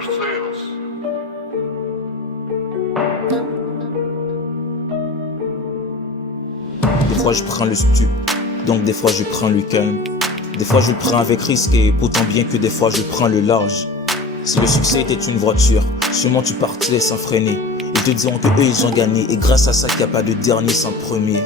Des fois je prends le stup, donc des fois je prends le calme. Des fois je le prends avec risque et pourtant bien que des fois je prends le large. Si le succès était une voiture, sûrement tu partirais sans freiner. Ils te diront que eux ils ont gagné et grâce à ça qu'il n'y a pas de dernier sans premier.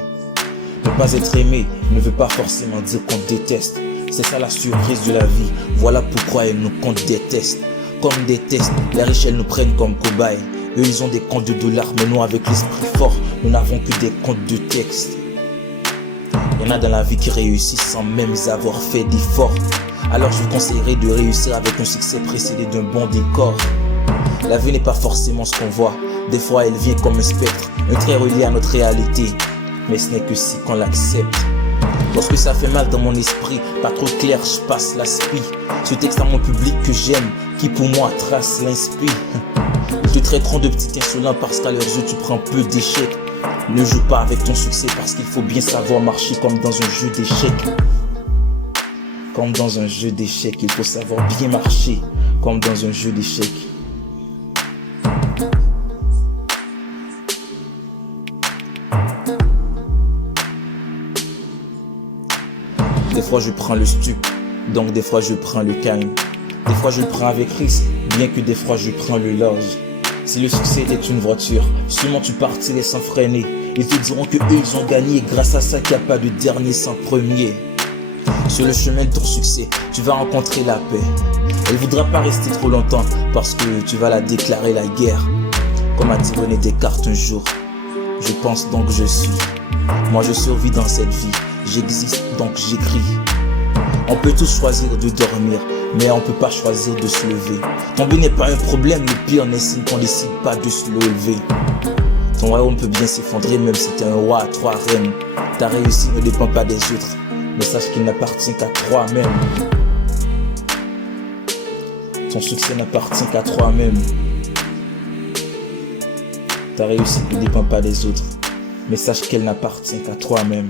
Ne pas être aimé ne veut pas forcément dire qu'on te déteste. C'est ça la surprise de la vie, voilà pourquoi ils nous comptent des tests. Comme des tests, les riches elles nous prennent comme cobayes. Eux ils ont des comptes de dollars, mais nous avec l'esprit fort, nous n'avons que des comptes de texte. Il y en a dans la vie qui réussissent sans même avoir fait d'efforts. Alors je vous conseillerais de réussir avec un succès précédé d'un bon décor. La vie n'est pas forcément ce qu'on voit, des fois elle vient comme un spectre, un trait relié à notre réalité. Mais ce n'est que si qu'on l'accepte. Lorsque ça fait mal dans mon esprit, pas trop clair, je passe l'aspi. Ce texte à mon public que j'aime, qui pour moi trace l'inspire. Ils te traiteront de petit insolent parce qu'à leurs yeux tu prends peu d'échecs. Ne joue pas avec ton succès parce qu'il faut bien savoir marcher comme dans un jeu d'échecs. Comme dans un jeu d'échecs, il faut savoir bien marcher comme dans un jeu d'échecs. Des fois je prends le stup, donc des fois je prends le calme. Des fois je le prends avec risque, bien que des fois je prends le large. Si le succès était une voiture, sûrement tu partirais sans freiner. Ils te diront que eux ils ont gagné et grâce à ça qu'il n'y a pas de dernier sans premier. Sur le chemin de ton succès, tu vas rencontrer la paix. Elle voudra pas rester trop longtemps parce que tu vas la déclarer la guerre. Comme a dit René Descartes un jour, je pense donc je suis. Moi je survis dans cette vie, j'existe donc j'écris. On peut tous choisir de dormir, mais on peut pas choisir de se lever. Tomber n'est pas un problème, le pire n'est signe qu'on décide pas de se lever. Ton royaume peut bien s'effondrer même si t'es un roi à 3 reines. Ta réussite ne dépend pas des autres, mais sache qu'il n'appartient qu'à toi-même. Ton succès n'appartient qu'à toi-même. Ta réussite ne dépend pas des autres, mais sache qu'elle n'appartient qu'à toi-même.